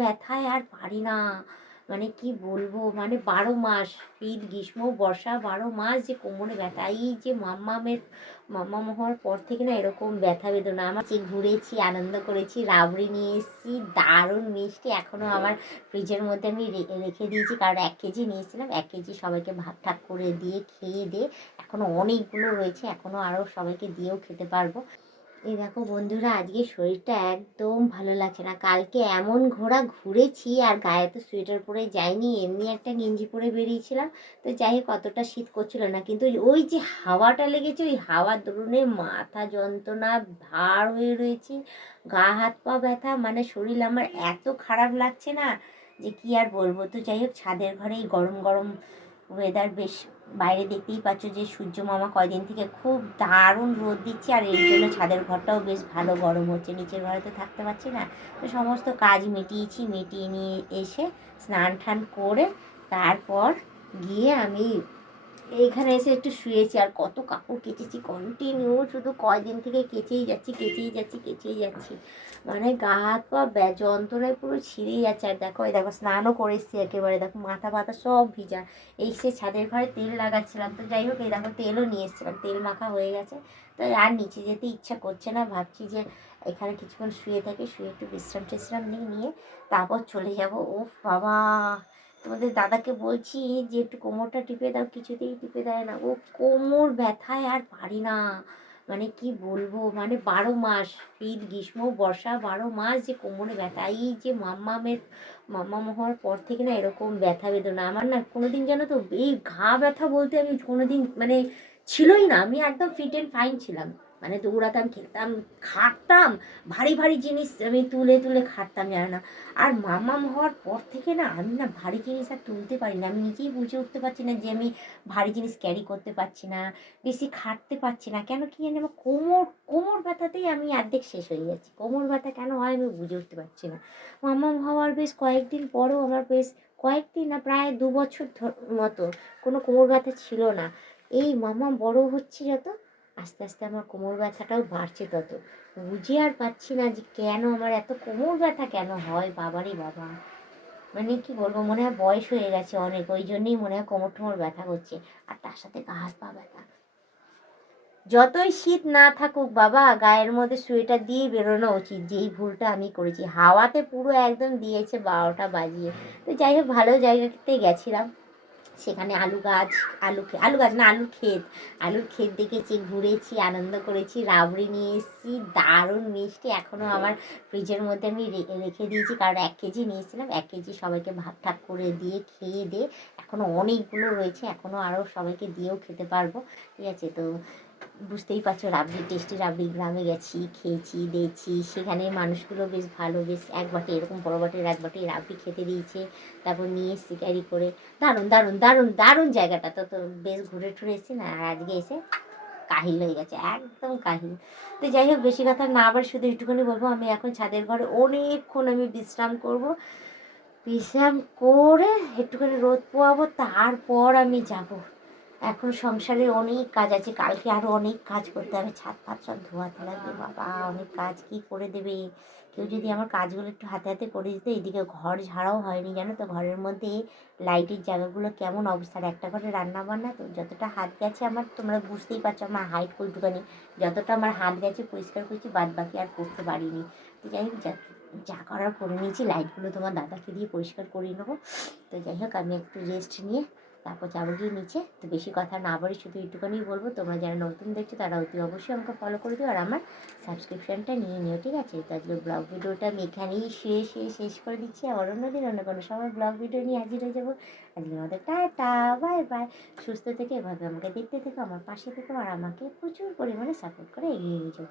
ব্যথায় আর পারি না। মানে কি বলবো, মানে ১২ মাস শীত, গ্রীষ্ম, বর্ষা ১২ মাস যে কোমরে ব্যথা। এই যে মাম্মাম হওয়ার পর থেকে না এরকম ব্যথা বেদনা আমার, যে ঘুরেছি, আনন্দ করেছি, রাবড়ি নিয়ে এসেছি, দারুণ মিষ্টি। এখনও আমার ফ্রিজের মধ্যে আমি রেখে দিয়েছি, কারণ ১ কেজি নিয়েছিলাম। ১ কেজি সবাইকে ভাগ ঠাক করে দিয়ে খেয়ে দিয়ে এখনও অনেকগুলো রয়েছে, এখনও আরও সবাইকে দিয়েও খেতে পারবো। এই দেখো বন্ধুরা, আজকে শরীরটা একদম ভালো লাগছে না। কালকে এমন ঘুরেছি, আর গায়ে তো সোয়েটার পরে যাইনি, এমনি একটা গেঞ্জি পরে বেরিয়েছিলাম। তো যাই হোক, অতটা শীত করছিল না, কিন্তু ওই যে হাওয়াটা লেগেছে, ওই হাওয়ার দরুনে মাথা যন্ত্রণা, ভার হয়ে রয়েছি, গা হাত পা ব্যথা, মানে শরীর আমার এত খারাপ লাগছে না যে কি আর বলবো। তো যাই হোক, ছাদের ঘরে এই গরম গরম ওয়েদার বেশ, বাইরে দেখতেই পাচ্ছ যে সূর্য মামা কয়দিন থেকে খুব দারুণ রোদ দিচ্ছে, আর এর জন্য ছাদের ঘরটাও বেশ ভালো গরম হচ্ছে। নিচের ঘরে তো থাকতে পারছি না। তো সমস্ত কাজ মিটিয়ে নিয়ে এসে স্নান টান করে তারপর গিয়ে আমি এইখানে এসে একটু শুয়েছি। আর কত কাপড় কেচেছি, কন্টিনিউ শুধু কয়দিন থেকে কেচেই যাচ্ছি। মানে গা হাত পা যন্ত্রণায় পুরো ছিঁড়েই যাচ্ছে। আর দেখো, এই দেখো স্নানও করে এসেছি একেবারে, দেখো মাথা ফাথা সব ভিজা। এই সে ছাদের ঘরে তেল লাগাচ্ছিলাম। তো যাই হোক, এই দেখো তেলও নিয়ে এসেছিলাম, তেল মাখা হয়ে গেছে। তো আর নিচে যেতে ইচ্ছা করছে না, ভাবছি যে এখানে কিছুক্ষণ শুয়ে থাকি, শুয়ে একটু বিশ্রাম নিয়ে তারপর চলে যাব। ওফ বাবা, তোমাদের দাদাকে বলছি যে একটু কোমরটা টিপে দাও, কিছুতেই টিপে দেয় না। ও কোমর ব্যথায় আর পারি না। মানে কি বলবো, মানে ১২ মাস শীত, গ্রীষ্ম, বর্ষা ১২ মাস যে কোমরে ব্যথা। এই যে মাম্মাম হওয়ার পর থেকে না এরকম ব্যথা বেদনা আমার, না কোনোদিন জানো তো এই ঘা ব্যথা বলতে আমি কোনোদিন মানে ছিলই না। আমি একদম ফিট অ্যান্ড ফাইন ছিলাম, মানে দৌড়াতাম, খেলতাম, খাটতাম, ভারী জিনিস আমি তুলে খাটতাম, জানো না। আর মামাম হওয়ার পর থেকে না আমি না ভারী জিনিস আর তুলতে পারি না। আমি নিজেই বুঝে উঠতে পারছি না যে আমি ভারী জিনিস ক্যারি করতে পারছি না, বেশি খাটতে পারছি না। কেন কি জানি আমার কোমর ব্যথাতেই আমি অর্ধেক শেষ হয়ে যাচ্ছি। কোমর ব্যথা কেন হয় আমি বুঝে উঠতে পারছি না। মামাম হওয়ার বেশ কয়েকদিন পরও আমার বেশ কয়েকদিন না, প্রায় ২ বছর মতো কোনো কোমর ব্যথা ছিল না। এই মামাম বড় হচ্ছে যত, আস্তে আস্তে আমার কোমর ব্যথাটাও বাড়ছে তত। বুঝে আর পাচ্ছি না যে কেন আমার এত কোমর ব্যথা কেন হয়, বাবারে বাবা। মানে কি বলবো, মনে হয় বয়স হয়ে গেছে অনেক, ওই জন্যই মনে হয় কোমর টোমর ব্যথা করছে। আর তার সাথে গা হাত পা ব্যথা। যতই শীত না থাকুক বাবা, গায়ের মধ্যে সোয়েটার দিয়ে বেরোনো উচিত, যেই ভুলটা আমি করেছি। হাওয়াতে পুরো একদম দিয়েছে ১২টা বাজিয়ে। তো যাই হোক, ভালো জায়গাতে গেছিলাম। সেখানে আলুর ক্ষেত দেখেছি, ঘুরেছি, আনন্দ করেছি, রাবড়ি নিয়ে এসেছি, দারুণ মিষ্টি। এখনও আমার ফ্রিজের মধ্যে আমি রেখে দিয়েছি, কারণ ১ কেজি নিয়েছিলাম। ১ কেজি সবাইকে ভাগ ঠাক করে দিয়ে খেয়ে দিয়ে এখনও অনেকগুলো রয়েছে, এখনও আরও সবাইকে দিয়েও খেতে পারবো। ঠিক আছে, তো বুঝতেই পারছো, রাবড়ি, টেস্টি রাবড়ি, গ্রামে গেছি, খেয়েছি, দিয়েছি। সেখানে মানুষগুলো বেশ ভালো, বেশ ১ বাটি এরকম বড় বাটির ১ বাটি রাবড়ি খেতে দিয়েছে। তারপর নিয়ে এসেছি ক্যারি করে। দারুণ জায়গাটা। তো বেশ ঘুরে টুরে এসেছি না, আর আজকে এসে কাহিল হয়ে গেছে, একদম কাহিল। তো যাই হোক, বেশি কথা না আবার, শুধু একটুখানি বলবো, আমি এখন ছাদের ঘরে অনেকক্ষণ আমি বিশ্রাম করব। বিশ্রাম করে একটুখানি রোদ পোয়াবো, তারপর আমি যাব। এখন সংসারে অনেক কাজ আছে, কালকে আরও অনেক কাজ করতে হবে। ছাদ ফাদ সব ধোয়াতে লাগবে, বাবা অনেক কাজ কি করে দেবে। কেউ যদি আমার কাজগুলো একটু হাতে হাতে করে দিত। এদিকে ঘর ঝাড়াও হয়নি, জানো তো, ঘরের মধ্যে লাইটের জায়গাগুলো কেমন অবস্থা। আর একটা ঘরে রান্না বান্না, তো যতটা হাত গেছে আমার, তোমরা বুঝতেই পারছো আমার হাইট কইটুকানি, যতটা আমার হাত গেছে পরিষ্কার করছি, বাদ বাকি আর করতে পারিনি। তো যাই হোক, যা করার করে নিয়েছি। লাইটগুলো তোমার দাদাকে দিয়ে পরিষ্কার করিয়ে নেবো। তো যাই হোক, আমি একটু রেস্ট নিয়ে তারপর যাবো গিয়ে নিচে। তো বেশি কথা না বলে শুধু একটুখানি বলবো, তোমরা যারা নতুন দেখছো তারা অতি অবশ্যই আমাকে ফলো করে দিও, আর আমার সাবস্ক্রিপশানটা নিয়ে নিও, ঠিক আছে। তো আজকে ব্লগ ভিডিওটা আমি এখানেই শেষ করে দিচ্ছি। আর অন্যদিন অন্য কোনো সময় ব্লগ ভিডিও নিয়ে হাজির হয়ে যাবো। আজকে আমাদের টাটা, বাই বাই। সুস্থ থেকে এভাবে আমাকে দেখতে থেকো, আমার পাশে থেকো, আর আমাকে প্রচুর পরিমাণে সাপোর্ট করে এগিয়ে নিয়ে যাও।